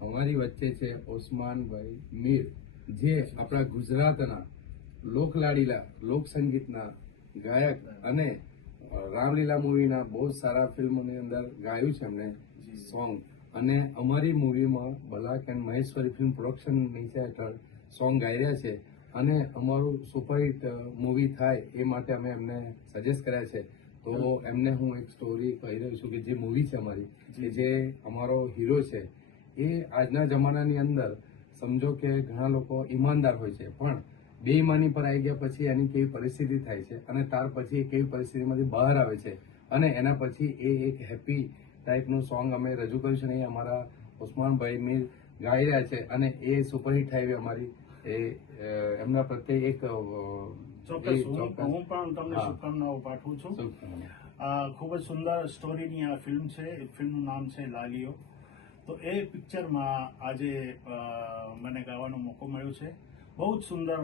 અમારી વચ્ચે છે ઓસમાનભાઈ મીર, જે આપણા ગુજરાતના લોકલાડીલા લોક સંગીતના ગાયક અને રામલીલા મૂવીના બહુ જ સારા ફિલ્મોની અંદર ગાયું છે એમણે સોંગ. અને અમારી મૂવીમાં બલાક એન્ડ મહેશ્વરી ફિલ્મ પ્રોડક્શન નીચે હેઠળ સોંગ ગાઈ રહ્યા છે. અને અમારું સુપરહિટ મૂવી થાય એ માટે અમે એમને સજેસ્ટ કર્યા છે. તો એમને હું એક સ્ટોરી કહી રહ્યો છું કે જે મૂવી છે અમારી, કે જે અમારો હીરો છે એ આજના જમાનાની અંદર સમજો કે ઘણા લોકો ઈમાનદાર હોય છે, પણ બેઈમાની પર આવી ગયા પછી એની કેવી પરિસ્થિતિ થાય છે અને ત્યાર પછી એ કેવી પરિસ્થિતિમાંથી બહાર આવે છે અને એના પછી એ એક હેપી ટાઈપનું સોંગ અમે રજૂ કર્યું છે ને એ અમારા ઓસમાનભાઈ મીર ગાઈ રહ્યા છે. અને એ સુપરહિટ થાય એવી અમારી એમના પ્રત્યે એક ચોક્કસ હું પણ તમને શુભકામનાઓ પાઠવું છું. ખૂબ જ સુંદર સ્ટોરીની આ ફિલ્મ છે. ફિલ્મનું નામ છે લાલીઓ. તો એ પિક્ચરમાં આજે મને ગાવાનો મોકો મળ્યો છે. બહુ જ સુંદર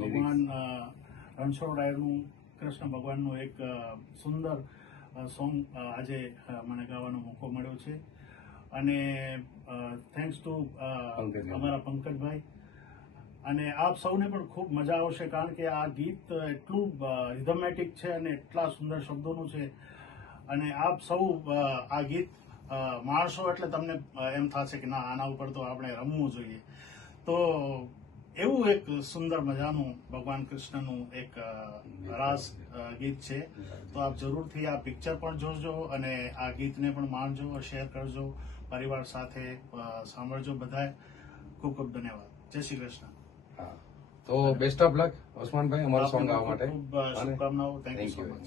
ભગવાન રણછોડરાયનું, કૃષ્ણ ભગવાનનું એક સુંદર સોંગ આજે મને ગાવાનો મોકો મળ્યો છે. અને થેન્ક્સ ટુ અમારા પંકજભાઈ. અને આપ સૌને પણ ખૂબ મજા આવશે, કારણ કે આ ગીત એટલું રિધમેટિક છે અને એટલા સુંદર શબ્દોનું છે. અને આપ સૌ આ ગીત માણશો એટલે તમને એમ થશે કે ના, આના ઉપર તો આપણે રમવું જોઈએ. તો એવું એક સુંદર મજાનું ભગવાન કૃષ્ણનું એક રાસ ગીત છે. તો આપ જરૂરથી આ પિક્ચર પણ જોજો અને આ ગીતને પણ માણજો, શેર કરજો, પરિવાર સાથે સાંભળજો. બધાએ ખૂબ ખૂબ ધન્યવાદ. જય શ્રી કૃષ્ણ. તો બેસ્ટ ઓફ લક ઓસમાનભાઈ અમારું સોંગ ગાવા માટે. ખૂબ શુભકામનાઓ. Thank you so much.